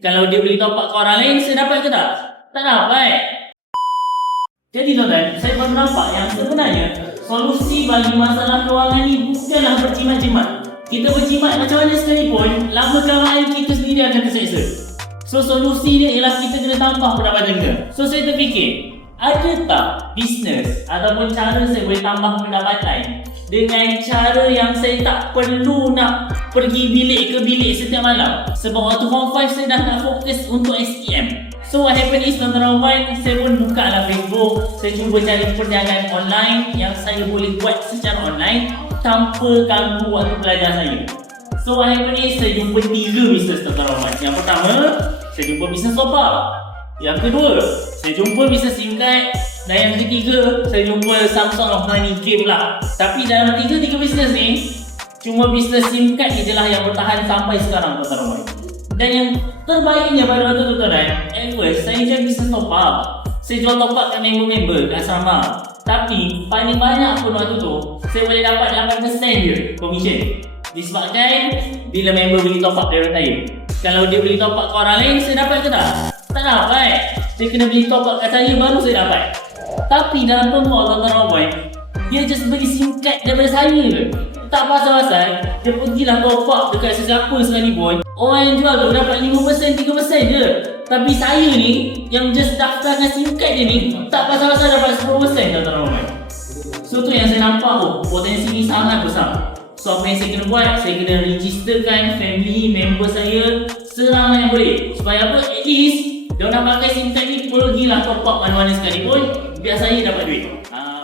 Kalau dia beli top up ke orang lain, saya dapat ke tak? Tak dapat. Jadi tuan-tuan, saya baru nampak yang sebenarnya solusi bagi masalah kewangan ni bukanlah berjimat-jimat. Kita berjimat macam mana sekalipun, lama kelamaan kita sendiri akan terseksa. So solusi dia ialah kita kena tambah pendapatan kita. So saya terfikir, ada tak bisnes ataupun cara saya boleh tambah pendapatan dengan cara yang saya tak perlu nak pergi bilik ke bilik setiap malam. Sebab waktu form 5 saya dah nak fokus untuk STM So what happened is tuan-tuan dan saya pun buka lah Facebook. Saya cuba cari perniagaan online yang saya boleh buat secara online Tanpa ganggu waktu belajar saya. So what happened is saya jumpa tiga bisnes tuan-tuan dan Yang pertama, saya jumpa bisnes up Yang kedua, saya jumpa bisnes card Dan yang ketiga, saya jumpa Samsung of Money Game lah. Tapi dalam tiga-tiga bisnes ni Cuma bisnes SIM card ni je lah yang bertahan sampai sekarang tuan-tuan dan dan yang terbaiknya pada waktu tu tuan first, saya jual bisnes top up. Saya jual top up kat member-member kat asrama Tapi, paling banyak pun waktu tu Saya boleh dapat 8% je commission. Disebabkan bila member beli top up dari saya Kalau dia beli top up ke orang lain, saya dapat ke tak? Tak dapat. Dia kena beli top up kat saya baru saya dapat. Tapi dalam pembuat tuan-tuan Dia just beli card daripada saya. Tak pasal-pasal Dia pergilah top up dekat sesiapa sekalipun Orang yang jual tu dapat 5% 3% je. Tapi saya ni Yang just daftarkan card dia ni Tak pasal-pasal dapat 10% tuan-tuan Roboy So tu yang saya nampak oh, potensi ni sangat besar. So apa yang saya kena buat, saya kena registerkan family member saya seramai yang boleh. Supaya apa, at least dia nak pakai SIM card ni pergilah top up mana-mana sekalipun Biar saya dapat duit. Ah,